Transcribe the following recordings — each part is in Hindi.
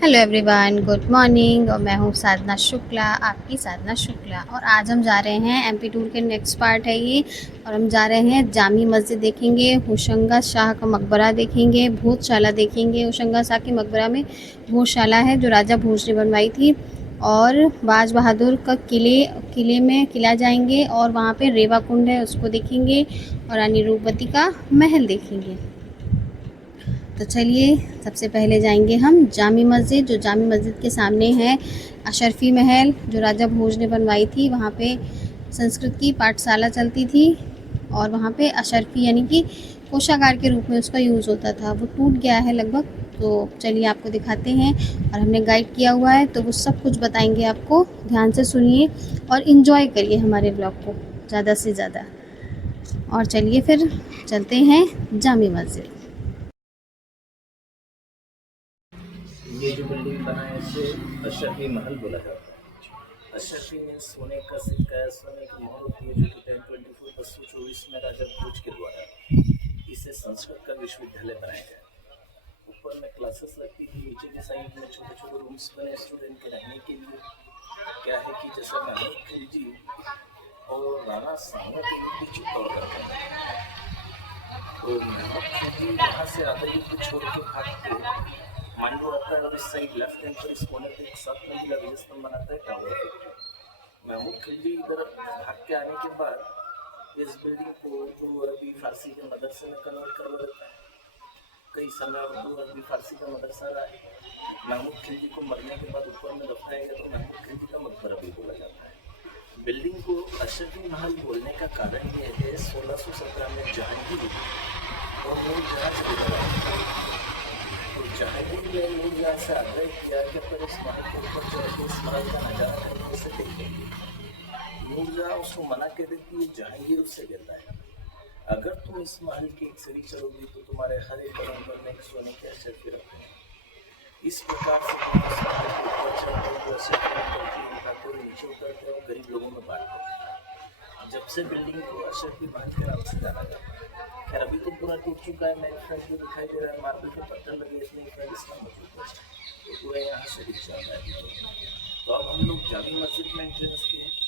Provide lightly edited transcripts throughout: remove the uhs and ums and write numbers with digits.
Hello everyone, good morning. और मैं हूँ साधना शुक्ला, आपकी साधना शुक्ला। और आज हम जा रहे हैं एमपी टूर के नेक्स्ट पार्ट है ये। और हम जा रहे हैं जामी मस्जिद देखेंगे, होशंगा शाह का मकबरा देखेंगे, भूतशाला देखेंगे। होशंगा शाह के मकबरा में भूतशाला है जो राजा भोज ने बनवाई थी। और बाज बहादुर का किला जाएंगे और वहाँ पे रेवा कुंड है उसको देखेंगे। और रानी रूपवती का महल देखेंगे। तो चलिए, सबसे पहले जाएंगे हम जामी मस्जिद, जो जामी मस्जिद के सामने है अशरफी महल जो राजा भोज ने बनवाई थी। वहाँ पे संस्कृत की पाठशाला चलती थी और वहाँ पे अशरफी यानी कि कोषागार के रूप में उसका यूज़ होता था। वो टूट गया है लगभग। तो चलिए आपको दिखाते हैं, और हमने गाइड किया हुआ है तो वो सब कुछ बताएंगे आपको। ध्यान से सुनिए और इन्जॉय करिए हमारे ब्लॉग को ज़्यादा से ज़्यादा। और चलिए फिर चलते हैं जामी मस्जिद। ये जो बिल्डिंग बना है इसे अशरफी महल बोला जाता है। अशरफी में सोने का सिक्का है, सोने की मोहर होती है, जो कि 1024 224 में राजा भोज के द्वारा इसे संस्कृत का विश्वविद्यालय बनाया गया। ऊपर में क्लासेस लगती थी, नीचे के साइड में छोटे छोटे रूम्स बने स्टूडेंट के रहने के लिए। क्या है कि जैसे महमूद खिलजी और राणा सांगा के युद्ध भी चित्तौड़ करते हैं, तो महमूद खिलजी यहाँ से आते युद्ध छोड़ के भाग के मांडू आता है और इस साइड लेफ्ट हैंड पर इस कोने पे एक 7 मंजिला रेगिस्तान बनाता है टावर। महमूद खिलजी इधर भाग के आने के बाद इस बिल्डिंग को उर्दू अरबी फारसी के मदरसे में कन्वर्ट करवा देता है। कई समय उर्दू अरबी फारसी का मदरसा रहा है। महमूद खिलजी को मरने के बाद ऊपर में दफनाया गया तो महमूद खिलजी का मकबरा भी बोला जाता है। बिल्डिंग को अशरफी महल बोलने का कारण यह है 1617 में जहांगीर और नूरजहां से गुजरा। तो जहांगीर ने नूरजहां से आग्रह किया कि पर इस महल के ऊपर चढ़ के इस महल का नजारा तरीके से देखेंगे। नूरजहां उसको मना कर देती है, जहांगीर उससे कहता है अगर तुम इस महल की एक सीढ़ी चढ़ोगी तो तुम्हारे हर एक कदम पर मैं एक सोने के अशरफी रखूंगा। इस प्रकार से तुम इस महल के ऊपर चढ़ते हो, अशरफी उठाते हो, नीचे उतरते हो, गरीब लोगों में बांटते हो। जब से बिल्डिंग को अशरफी महल के नाम से जाना जाता है। खैर अभी तो पूरा टूट चुका है, नए फ्रंट जो दिखाई दे रहा है मार्बल के पत्थर लगे, इतने फ्रंट इसका मौजूद है तो पूरा यहाँ से दिख जाता है। तो अब हम लोग जामी मस्जिद में एंट्रेंस किए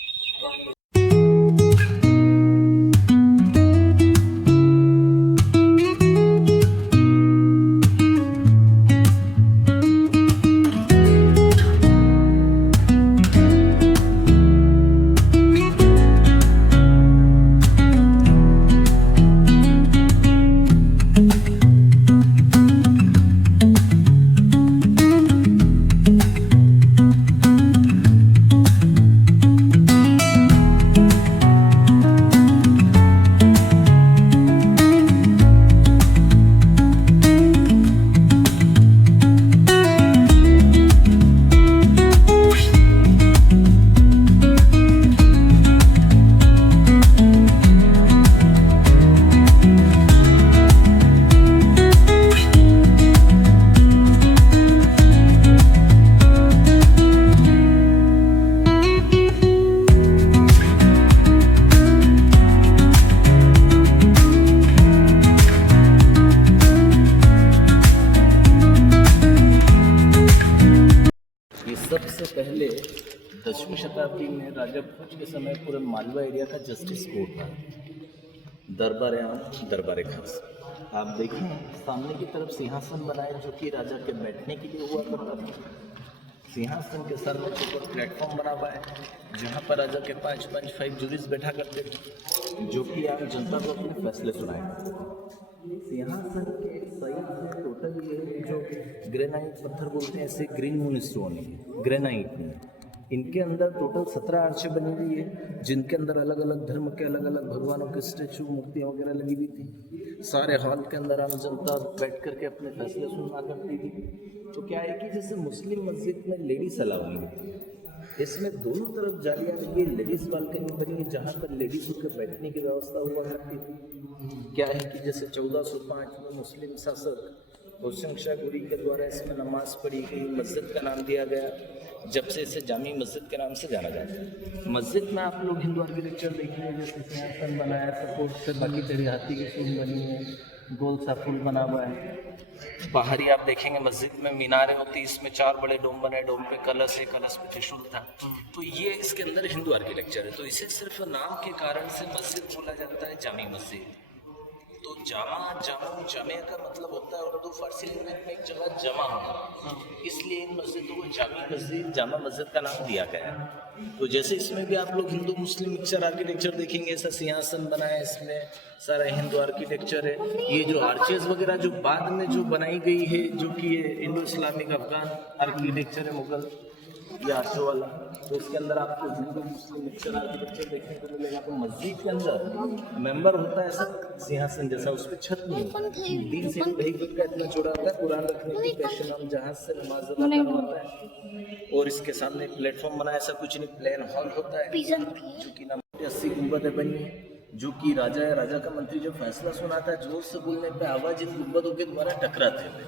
तो सबसे पहले 10वीं शताब्दी में राजा भोज के समय पूरे मालवा एरिया का जस्टिस कोर्ट था, दरबार आम दरबार खास। आप देखें सामने की तरफ सिंहासन बनाए जो कि राजा के बैठने के लिए हुआ करता था। सिंहासन के सर में ऊपर प्लेटफॉर्म बना हुआ है जहाँ पर राजा के 5 जूरीज बैठा करते थे जो कि आम जनता को अपने फैसले सुनाए करते थे। सिंहासन के साइड में टोटल ये जो ग्रेनाइट पत्थर बोलते हैं ऐसे ग्रीन मून स्टोन है, ग्रेनाइट नहीं। इनके अंदर टोटल 17 आर्चें बनी हुई है जिनके अंदर अलग अलग धर्म के अलग अलग भगवानों के स्टैचू मूर्तियाँ वगैरह लगी हुई थी। सारे हॉल के अंदर आम जनता बैठ करके अपने फैसले सुना करती थी। तो क्या है कि जैसे मुस्लिम मस्जिद में लेडीज अलाउ नहीं होती, इसमें दोनों तरफ जालियाँ लगी, लेडीज बालकनी बनी है जहाँ पर लेडीज़ों के बैठने की व्यवस्था हुआ करती थी। क्या है कि जैसे 1405 में मुस्लिम शासक हुसैन शाह गुरी के द्वारा इसमें नमाज पढ़ी गई, मस्जिद का नाम दिया गया, जब से इसे जामी मस्जिद के नाम से जाना जाता है। मस्जिद में आप लोग हिंदू आर्किटेक्चर देख रहे हैं, जैसे सिंहासन बनाया, सपोर्ट से बाकी तेरी हाथी की सूंड बनी है, गोल सा फूल बना हुआ है। बाहर ही आप देखेंगे मस्जिद में मीनारें होती, इसमें 4 बड़े डोम बने, डोम पे कलश है, कलश पे त्रिशूल था। तो ये इसके अंदर हिंदू आर्किटेक्चर है। तो इसे सिर्फ नाम के कारण से मस्जिद बोला जाता है जामी मस्जिद। तो जामे का मतलब होता है उर्दू फारसी लैंग्वेज में एक जगह जमा होना, इसलिए इन मस्जिदों को जामा मस्जिद का नाम दिया गया है। तो जैसे इसमें भी आप लोग हिंदू मुस्लिम मिक्सचर आर्किटेक्चर देखेंगे, ऐसा सिंहासन बना है, इसमें सारा हिंदू आर्किटेक्चर है। ये जो आर्चेस वगैरह जो बाद में जो बनाई गई है, जो कि ये इंडो इस्लामिक अफगान आर्किटेक्चर है, मुगल ये आर्चों वाला, तो इसके अंदर आपको हिंदू मुस्लिम मिक्सचर आर्किटेक्चर देखने को मिलेगा। तो मस्जिद के अंदर मेंबर होता है ऐसा सिंहासन जैसा, उस पर छत नहीं होता, 3 से 2 फीट का इतना चौड़ा होता है। कुरान रखने की पैशन हम जहाज से नमाज अदा करवाता है। और इसके सामने प्लेटफॉर्म बना, ऐसा कुछ नहीं, प्लेन हॉल होता है, जो कि 80 गुंबदें बनी है, जो कि राजा का मंत्री जब फैसला सुनाता है, जोर से बोलने पे आवाज इन गुंबदों के द्वारा टकराते हुए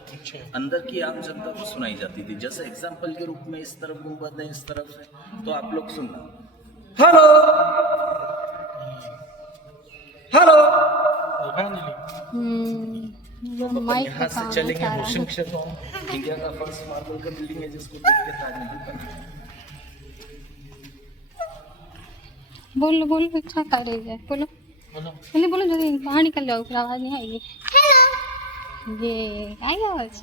अंदर की आम जनता को सुनाई जाती थी। जैसे एग्जाम्पल के रूप में इस तरफ गुंबद है, इस तरफ से, तो आप लोग सुनना, हेलो हेलो। तो अपन यहाँ से चलेंगे होशंग शहर, इंडिया का फर्स्ट मार्बल का बिल्डिंग है, जिसको देख के ताजमहल का बोलो अच्छा कर रही है, बोलो जल्दी बाहर निकल जाओ, फिर आवाज नहीं आएगी। हेलो, ये आएगी आवाज।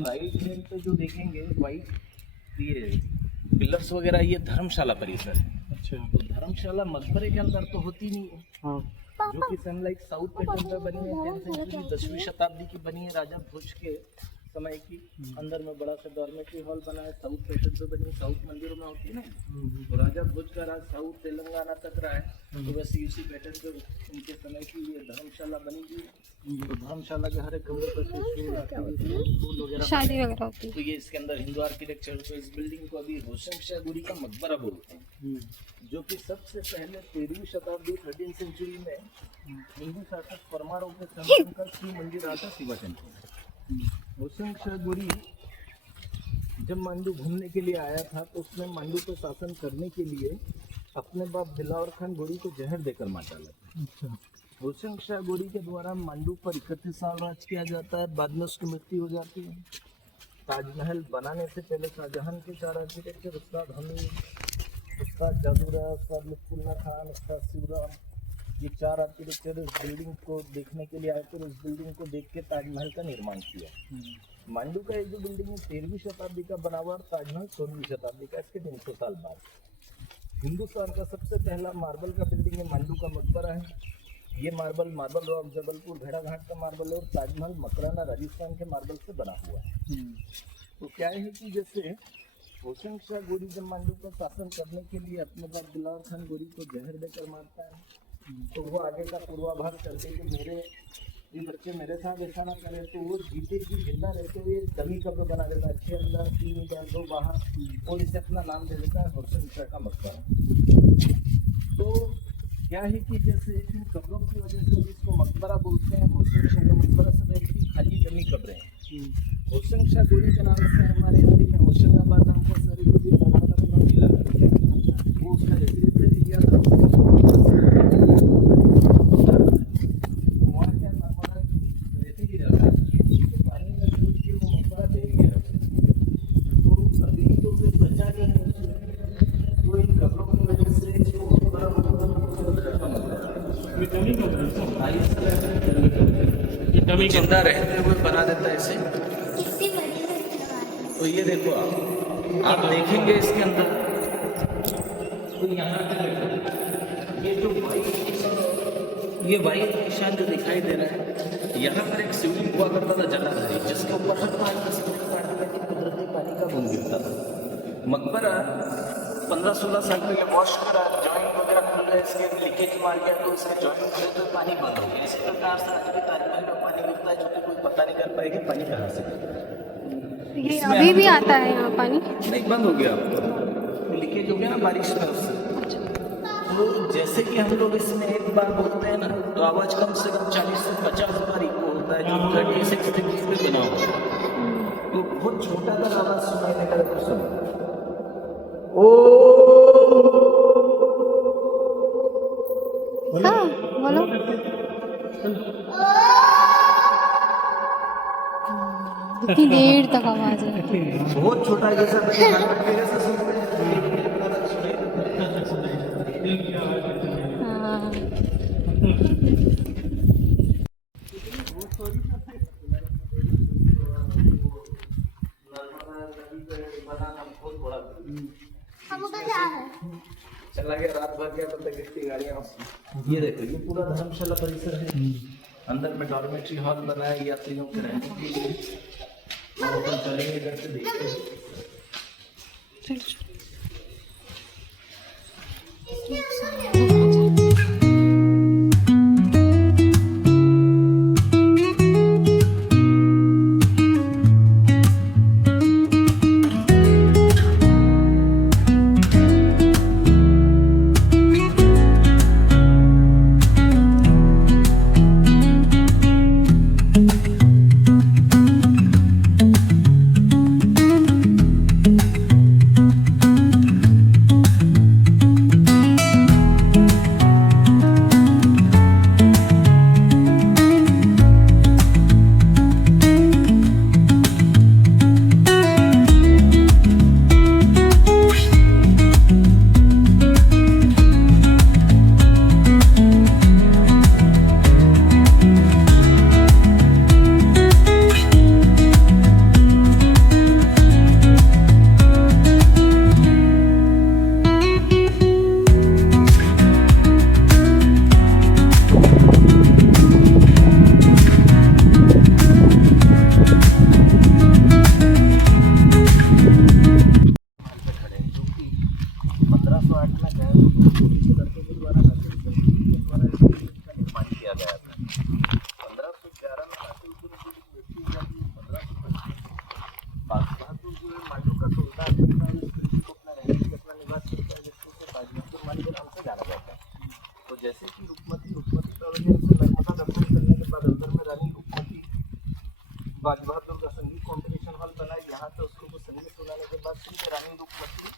राइट हैंड पे जो देखेंगे वाइट ये पिलर्स वगैरह, ये धर्मशाला परिसर है। अच्छा, तो धर्मशाला मकबरे के अंदर तो होती नहीं है, हाँ, जो कि सनलाइट साउथ पैटर्न पे बनी है, 10th सेंचुरी 10वीं शताब्दी की बनी है, राजा भोज के समय की। अंदर में बड़ा सा डॉर्मेट्री हॉल बना है, साउथ पैटर्न पे बनी है, साउथ मंदिरों में होती है ना, तो राजा भोज का राज साउथ तेलंगाना तक रहा है, तो वैसे इसी पैटर्न पे उनके समय की ये धर्मशाला बनी हुई है। तो धर्मशाला के हर एक कमरे पर शादी वगैरह होती है। तो ये इसके अंदर हिंदू आर्किटेक्चर। तो इस बिल्डिंग को अभी होशंग शाह गुरी का मकबरा बोलते हैं, जो कि सबसे पहले 13वीं शताब्दी 13th सेंचुरी में हिंदू शासक परमारों के संगठन का शिव मंदिर आता शिवा टेम्पल। होशंग शाह गुरी जब मांडू घूमने के लिए आया था, तो उसने मांडू को शासन करने के लिए अपने बाप दिलावर खान गोरी को जहर देकर मार डाला। अच्छा, होशंग शाह गोरी के द्वारा मांडू पर 31 साल राज किया जाता है, बाद में उसकी मृत्यु हो जाती है। ताजमहल बनाने से पहले शाहजहां के 4 आर्किटेक्चर, उस्ताद हमीद, उस्ताद जादूरा, उस्ताद लुत्फुल्लाह खान, उस्ताद शिवराम, ये 4 आर्किटेक्चर इस बिल्डिंग को देखने के लिए आए थे और इस बिल्डिंग को देख के ताजमहल का निर्माण किया। मांडू का एक जो बिल्डिंग है 13वीं शताब्दी का बना हुआ, ताजमहल 16वीं शताब्दी का, इसके 300 साल बाद। हिंदुस्तान का सबसे पहला मार्बल का बिल्डिंग है, मांडू का मकबरा है। ये मार्बल रॉक जबलपुर भेड़ाघाट का मार्बल और ताजमहल मकराना राजस्थान के मार्बल से बना हुआ है। तो क्या है कि जैसे होशंग शाह गोरी जब मांडू का शासन करने के लिए अपने बाद दिलावर खान गोरी को जहर देकर मारता है, तो वो आगे का पूर्वाभास करते कि मेरे ये बच्चे मेरे साथ ऐसा ना करे, तो वो जीते जी जिंदा रहते हुए डमी कब्र बना देता है, 6 अंदर 3 इधर 2 बाहर, और इसे अपना नाम दे देता है होशंग शाह का मकबरा। तो क्या है कि जैसे इन कब्रों की वजह से इसको मकबरा बोलते हैं, होशंग शाह का मकबरा सब एक ही खाली डमी कब्रें हैं। होशंग शाह गोरी के नाम से हमारे हिंदी में होशंगाबाद नाम का शहर को भी नर्मदापुरम मिला है, वो उसका रेजिडेंशियल एरिया था। तो वहाँ क्या नर्मदा की रहती ही रहता है, तो पानी में डूब के वो मकबरा दे गया, तो अभी तो कुछ बचा नहीं है। तो इन कब्रों की वजह से जो मकबरा जिंदा रहते हुए बना देता है इसे। तो ये देखो आप देखेंगे इसके अंदर, तो यहाँ ये जो ये वाइट निशान जो दिखाई दे रहा है, यहाँ पर एक शिवलिंग हुआ करता था जटाधारी, जिसके ऊपर हर 5-10 मिनट में ऑटोमेटिक कुदरती पानी का बूंद गिरता था। मकबरा 15-16 साल पहले वॉश करा, जॉइंट वगैरह खुल गया, इसके लीकेज मार गया, तो इसके जॉइंट खुले तो पानी बंद हो गया। इसी प्रकार से आज भी ताजमहल में पानी गिरता है, जो कि कोई पता नहीं कर पाएगी पानी कहाँ से ये अभी भी आता है यहाँ पानी? नहीं, बंद हो गया, लीकेज हो गया ना बारिश में उससे। तो जैसे कि हम लोग इसमें एक बार बोलते हैं ना, तो आवाज़ कम से कम 40 से 50 बार इको होता है, जो 36 डिग्री पे बना हुआ है। तो बहुत छोटा सा आवाज़ सुनाई देगा तो सब हाँ बोलो। कितनी देर तक आवाज है, बहुत छोटा, जैसा हाँ। चला गया, रात भर गया, तब तक कितनी गाड़ियाँ। ये देखो, ये पूरा धर्मशाला परिसर है, अंदर में डॉर्मेट्री हॉल बना है यात्रियों के रहने के लिए। और अपन चलेंगे इधर से, देखते हैं। जैसे कि रुकमती नर्मदा दर्शन करने के बाद अंदर में रानी रुकमती बाज बहादुर का संगीत कॉम्पिटिशन हॉल बना है। यहाँ पे उसको संगीत सुनाने के बाद फिर रानी रुकमती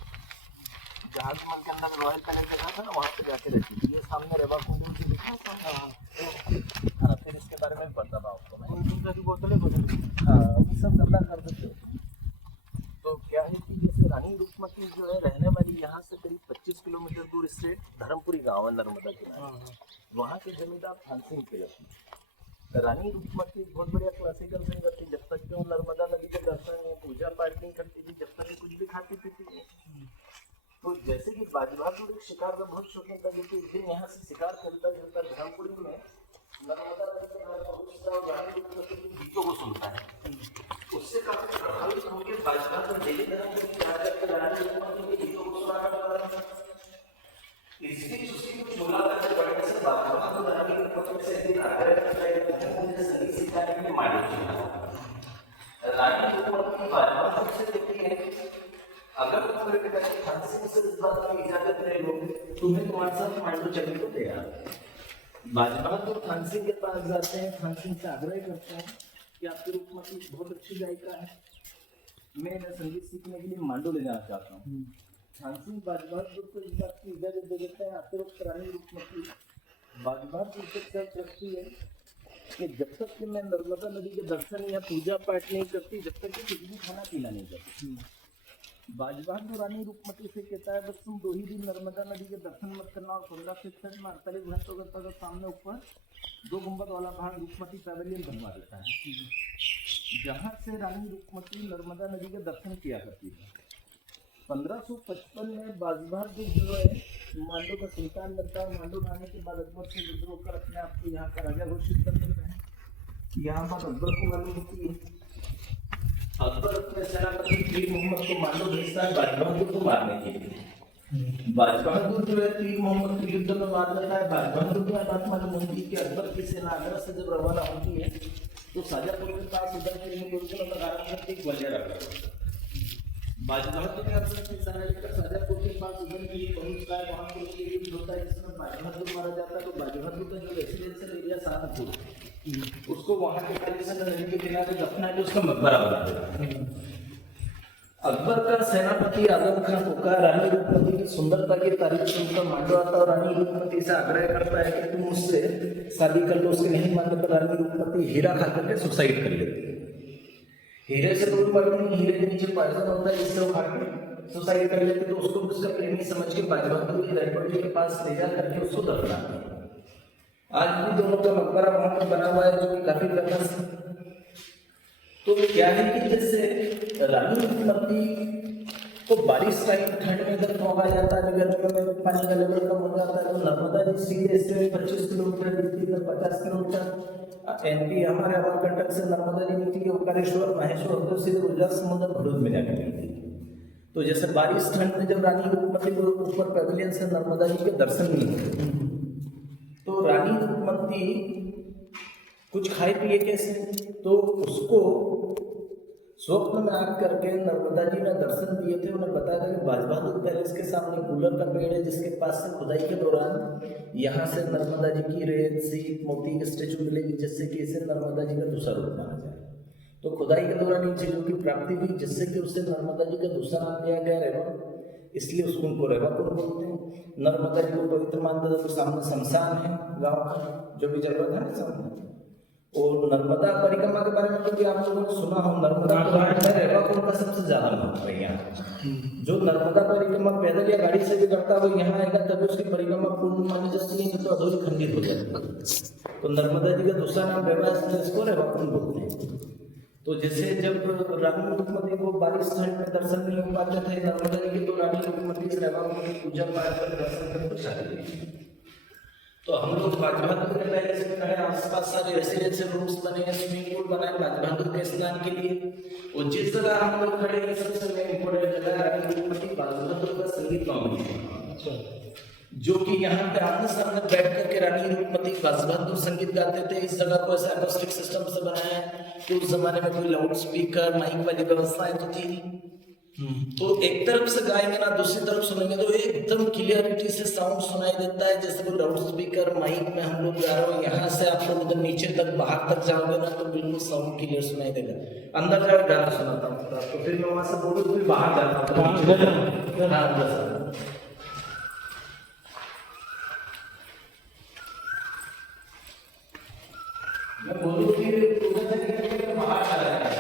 जहाज महल के अंदर रॉयल पैलेस देखा था ना, वहाँ पे जाके रहती थी। ये सामने रेवा कुंड भी दिखा सामने। हाँ, फिर इसके बारे में बताता हूँ आपको मैं। बोतलें हाँ, अभी सब गंदा कर देते हो। तो क्या है कि जैसे रानी रुकमती जो है रहने वाली यहाँ से करीब 25 किलोमीटर दूर इससे धर्मपुरी गाँव है नर्मदा किनारे, वहाँ के जमींदार फांसिंग के रानी रुकमती बहुत बढ़िया क्लासिकल सिंगर थी। जब तक वो नर्मदा नदी के दर्शन पूजा पाठ नहीं करती थी, जब तक कुछ भी खाती पीती नहीं। तो जैसे कि बाजबहादुर एक शिकार का बहुत शौकीन था, जो कि एक दिन यहाँ से शिकार करता करता धर्मपुरी में नर्मदा नदी के घाट पहुंचता है और रानी रुक्मती के गीतों को सुनता है। उससे काफी प्रभावित होकर बाजबहादुर डेली धर्मपुरी जाकर रानी रुक्मती के गीतों को सुनाना लगा। इसी बीच उसी को चोला करके पढ़ने से बाजबहादुर रानी रुक्मती से एक आग्रह करता है कि मुझे संगीत सिखाने के लिए मांडू चुना। रानी रुक्मती बाजबहादुर से कहती है, अगर तुम मेरे पिता की फांसी से इस बात की इजाजत नहीं लोगे, तुम्हें तुम्हारे साथ मांडू चलने को तैयार। बाजबहादुर फांसी के पास जाते हैं, फांसी से आग्रह करते हैं कि आपकी रुक्मती बहुत अच्छी गायिका है, मैं इन्हें संगीत सीखने के लिए मांडू ले जाना चाहता हूँ। फांसी बाजबहादुर को इस बात की इजाजत दे देते हैं। अतिरिक्त रानी रुक्मती बाजबहादुर से शर्त रखती है कि जब तक कि मैं नर्मदा नदी के दर्शन या पूजा पाठ नहीं करती, जब तक कि कुछ भी खाना पीना नहीं करती। बाजबहादुर रानी रुक्मती से कहता है, बस तुम 2 ही दिन नर्मदा नदी के दर्शन मत करना और 15 से 48 घंटों तक सामने ऊपर 2 गुंबद वाला भाग रुक्मती पैवेलियन बनवा देता है, जहाँ से रानी रुक्मती नर्मदा नदी के दर्शन किया करती है। 1555 में बाजबहादुर जो है मांडू का सुल्तान बनता है। मांडू आने के बाद अकबर से विद्रोह कर अपने आप को यहाँ का राजा घोषित कर देता है। यहाँ पर अकबर को मालूम होती है, अकबर अपने सेनापति पीर मोहम्मद को मांडू भेजता है बाजबहादुर को मारने के लिए। बाजबहादुर जो है पीर मोहम्मद को युद्ध में मार देता है। बाजबहादुर को बात मालूम होती है कि अकबर की सेना आगरा से जब रवाना होती है तो शाजापुर के पास उधर के ग्वालियर आकर बाजबहादुर ने अपने सेना लेकर शाजापुर के पास उधर के लिए पहुंचता है। वहाँ पर युद्ध होता है जिसमें बाजबहादुर मारा जाता है। तो बाजबहादुर का जो रेसिडेंशियल एरिया सहारनपुर, उसको वहाँ के खालिस्तान नदी के किनारे दफना के उसका मकबरा बना देता। अकबर का सेनापति आजम खान होकर रानी रुक्मती की सुंदरता की तारीफ सुनकर मांडू आता और रानी रुक्मती से आग्रह करता है कि तुम मुझसे शादी कर लो। उसके नहीं मानने पर रानी रुक्मती हीरा खा करके सुसाइड कर लेती है। हीरे से कोई मालूम नहीं, हीरे के नीचे पॉइजन होता है जिससे वो खा के सुसाइड कर लेते। तो उसको उसका प्रेमी समझ के बाजबहादुर की डेड बॉडी के पास ले जा करके उसको दफनाते हैं। आज भी दोनों का मकबरा वहां पर बना हुआ है, जो कि काफी फेमस है। तो क्या है कि जैसे रानी रुक्मती को बारिश टाइम ठंड में जब होगा जाता है, गर्मी में पानी का लेवल कम हो जाता है, तो नर्मदा जी सीधे से 25 किलोमीटर दिखती है, 50 किलोमीटर एमपी हमारे अमरकंटक से नर्मदा जी निकली ओंकारेश्वर महेश्वर तो सीधे गुजरात समुद्र भरूच में जाकर मिलती है। तो जैसे बारिश ठंड में जब रानी रुक्मती को ऊपर पैवेलियन से नर्मदा जी के दर्शन नहीं होते, तो रानी रुक्मती कुछ खाए पिए कैसे, तो उसको स्वप्न में आग करके नर्मदा जी ने दर्शन दिए थे। उन्हें बताया था कि बाजबहादुर पैलेस के सामने कूलर का पेड़ है, जिसके पास से खुदाई के दौरान यहाँ से नर्मदा जी की रेत सीप मोती की स्टेचू मिलेगी, जिससे कि इसे नर्मदा जी का दूसरा रूप माना जाए। तो खुदाई के दौरान इन चीज़ों की प्राप्ति हुई, जिससे कि उससे नर्मदा जी का दूसरा नाम दिया गया रेवा, इसलिए उसको उनको रेवापुर बोलते हैं। नर्मदा जी को पवित्र मानते हैं। तो सामने शमशान है गाँव का, जो भी जरूरत है ना सामने। और नर्मदा परिक्रमा के बारे में कभी आप लोगों ने सुना हो, नर्मदा में रेवापुर का सबसे ज्यादा महत्व है यहाँ। जो नर्मदा परिक्रमा पैदल या गाड़ी से भी करता है वो यहाँ आएगा, तभी उसकी परिक्रमा पूर्ण मानी जाती है, तो अधूरी खंडित हो जाती है। तो नर्मदा जी का दूसरा नाम रेवा, इसको रेवापुर बोलते हैं। तो जैसे जब रानी रुक्मती को बारिश ठंड में दर्शन नहीं हो पाते थे नर्मदा जी के, तो रानी रुक्मती रेवापुर की पूजा पाठ कर दर्शन करके शादी। तो हम लोग बाजबहादुर के पहले से कहे आसपास सारे रेसिडेंशियल रूम्स बने हैं, स्विमिंग पूल बना है बाजबहादुर के स्नान के लिए। और जिस जगह हम लोग खड़े हैं सबसे मेन इम्पोर्टेंट जगह रानी रुक्मती बाजबहादुर का संगीत कॉम्बिनेशन, जो कि यहाँ पे आमने सामने बैठ करके रानी रुक्मती बाजबहादुर संगीत गाते थे। इस जगह को ऐसा एक्रोस्टिक सिस्टम से बनाया है कि उस जमाने में कोई लाउड स्पीकर माइक वाली व्यवस्थाएं तो थी नहीं। तो एक तरफ से गाएंगे ना दूसरी तरफ सुनेंगे तो एकदम क्लियरिटी से साउंड सुनाई देता है, जैसे कोई लाउड स्पीकर माइक में हम लोग गा रहे हो। यहाँ से आप लोग उधर नीचे तक बाहर तक जाओगे ना तो बिल्कुल साउंड क्लियर सुनाई देगा। अंदर जाओ गाना सुनाता हूँ तो फिर मैं वहां से बोलूँ तो बाहर जाता हूँ। मैं बोलूँ फिर बाहर चला जाएगा।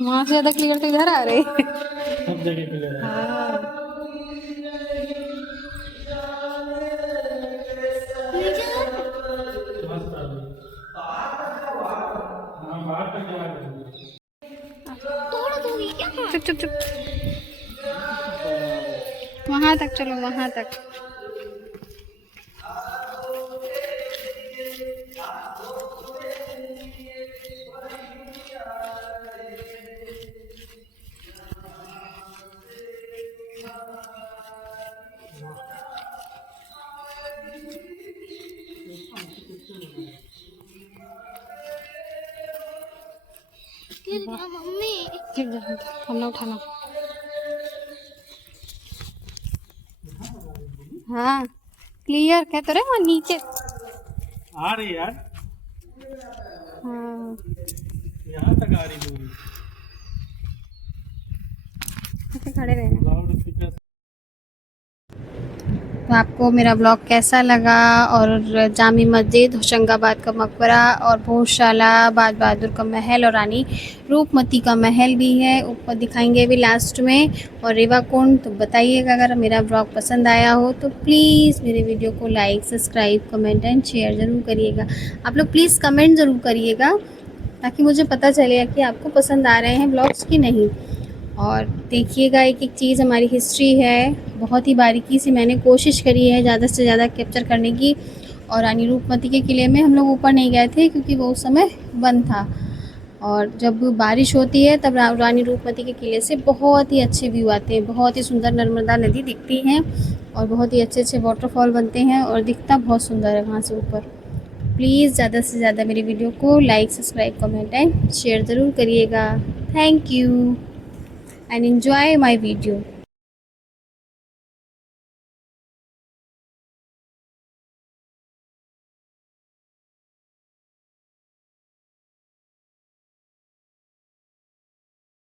वहाँ से ज़्यादा क्लियर तो इधर आ रहे। सब जगह क्लियर है। हाँ मस्त आ रही है। हाँ, बाहर तक जा रही है। चुप चुप चुप, वहाँ तक चलो, वहाँ तक। मम्मी गिर जा, हमने उठाना। हाँ क्लियर कह तो रहे वहाँ नीचे। आ रही यार, हाँ यहाँ तक आ रही पूरी। ऐसे खड़े रहना। Loud speaker. तो आपको मेरा ब्लॉग कैसा लगा, और जामी मस्जिद, होशंगाबाद का मकबरा और भोजशाला, बाज बहादुर का महल और रानी रूपमती का महल भी है, ऊपर दिखाएंगे भी लास्ट में, और रेवा कुंड। तो बताइएगा अगर मेरा ब्लॉग पसंद आया हो तो प्लीज़ मेरे वीडियो को like, subscribe, comment and share ज़रूर करिएगा। आप लोग प्लीज़ कमेंट ज़रूर करिएगा ताकि मुझे पता चलेगा कि आपको पसंद आ रहे हैं ब्लॉग्स कि नहीं। और देखिएगा एक एक चीज़, हमारी हिस्ट्री है, बहुत ही बारीकी से मैंने कोशिश करी है ज़्यादा से ज़्यादा कैप्चर करने की। और रानी रूपमती के किले में हम लोग ऊपर नहीं गए थे क्योंकि वो उस समय बंद था, और जब बारिश होती है तब रानी रूपमती के किले से बहुत ही अच्छे व्यू आते हैं, बहुत ही सुंदर नर्मदा नदी दिखती है और बहुत ही अच्छे अच्छे वाटरफॉल बनते हैं और दिखता बहुत सुंदर है वहाँ से ऊपर। प्लीज़ ज़्यादा से ज़्यादा मेरी वीडियो को like, subscribe, comment and share ज़रूर करिएगा। Thank you and enjoy my video.